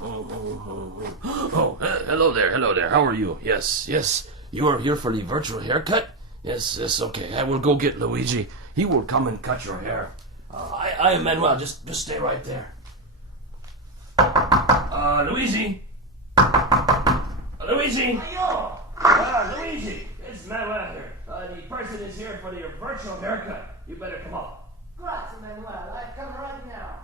Oh, hello there. How are you? Yes. You are here for the virtual haircut? Yes, okay. I will go get Luigi. He will come and cut your hair. I am Manuel. Just stay right there. Luigi? Luigi? Luigi, it's Manuel here. The person is here for the virtual haircut. You better come up. Grazie, Manuel. I come right now.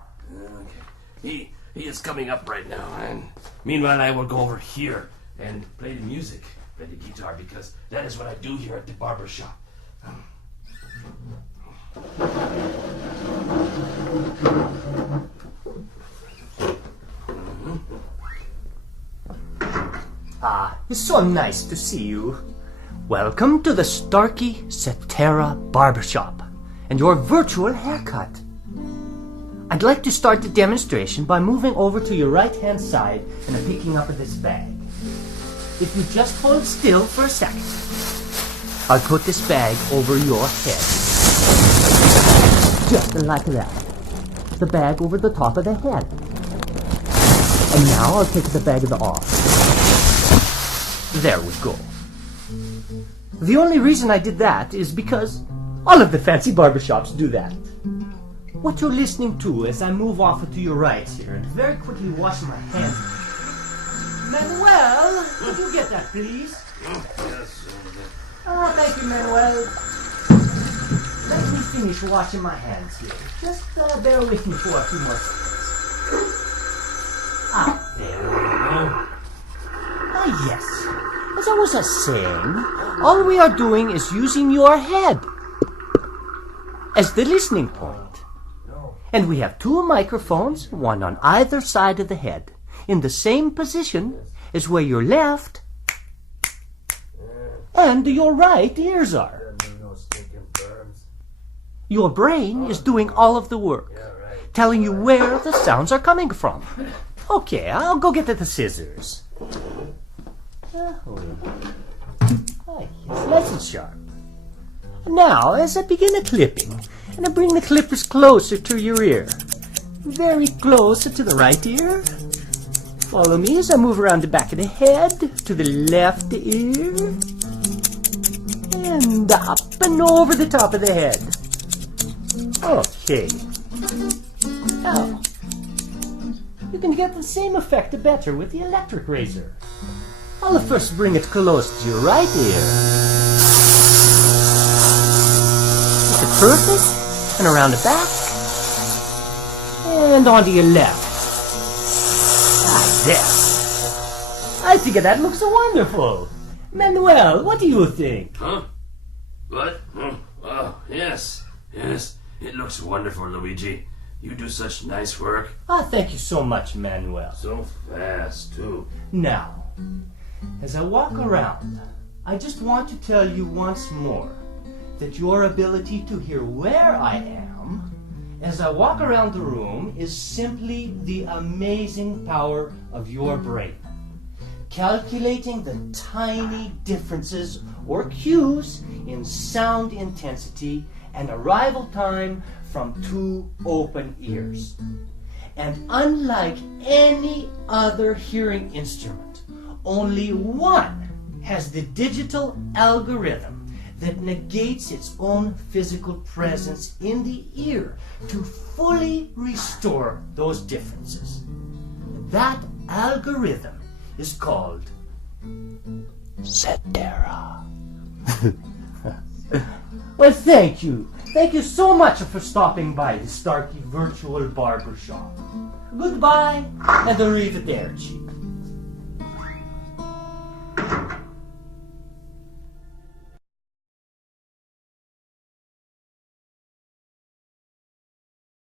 Okay. He is coming up right now, and meanwhile I will go over here and play the music, play the guitar, because that is what I do here at the barber shop. It's so nice to see you. Welcome to the Starkey Cetera Barbershop and your virtual haircut. I'd like to start the demonstration by moving over to your right-hand side and picking up this bag. If you just hold still for a second, I'll put this bag over your head. Just like that. The bag over the top of the head. And now I'll take the bag off. There we go. The only reason I did that is because all of the fancy barbershops do that. What you're listening to as I move off to your right here and very quickly wash my hands. Manuel, could you get that, please? Yes. Oh, thank you, Manuel. Let me finish washing my hands here. Just bear with me for a few more seconds. There we go. Yes. As I was saying, all we are doing is using your head as the listening point. And we have two microphones, one on either side of the head, in the same position as where your left and your right ears are. Your brain is doing all of the work, telling you where the sounds are coming from. Okay, I'll go get the scissors. It's nice and sharp. Now, as I begin the clipping, and I bring the clippers closer to your ear, very close to the right ear. Follow me as I move around the back of the head to the left ear, and up and over the top of the head. Okay. Now, you can get the same effect better with the electric razor. I'll first bring it close to your right ear. Is it perfect? And around the back. And onto your left. There. I think that looks wonderful. Manuel, what do you think? Huh? What? Oh, yes. It looks wonderful, Luigi. You do such nice work. Thank you so much, Manuel. So fast, too. Now, as I walk around, I just want to tell you once more that your ability to hear where I am as I walk around the room is simply the amazing power of your brain. Calculating the tiny differences or cues in sound intensity and arrival time from two open ears. And unlike any other hearing instrument, only one has the digital algorithm that negates its own physical presence in the ear to fully restore those differences. That algorithm is called Cetera. Well, thank you. Thank you so much for stopping by the Starkey Virtual Barbershop. Goodbye and arrivederci.